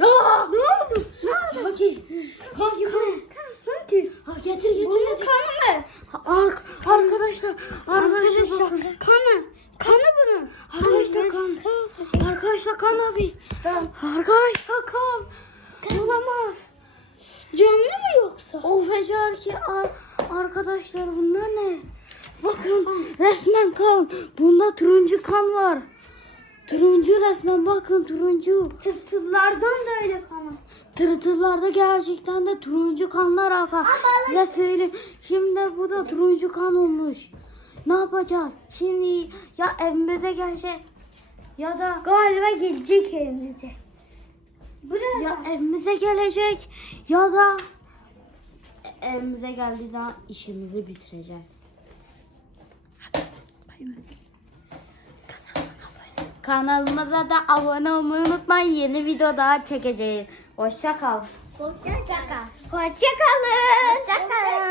Aa, ne oldu? Ne oldu? Kanki. Kanki bu ne? Kanki. Ha, getir getir Bunun getir. kanı mı? Ark arkadaşlar arkadaşlar bakın. kanı. Kanı bunun. Arkadaşlar kan. Arkadaşlar kan abi. Tamam. Arkadaşlar kan. Olamaz. Canlı mı yoksa? O fecar ki arkadaşlar bunlar ne? Bakın resmen kan. Bunda turuncu kan var. Turuncu resmen bakın turuncu. Tırtıllardan da öyle kanı. Tırtıllarda gerçekten de turuncu kanlar akar. Size söyleyeyim. Şimdi bu da turuncu kan olmuş. Ne yapacağız? Şimdi ya evimize gelecek ya da Galiba gelecek evimize. Buraya. ya evimize gelecek ya da evimize geldiği zaman işimizi bitireceğiz. Kanalımıza da abone olmayı unutmayın. Yeni video daha çekeceğiz. Hoşça kal. Hoşça kal. Hoşça kalın.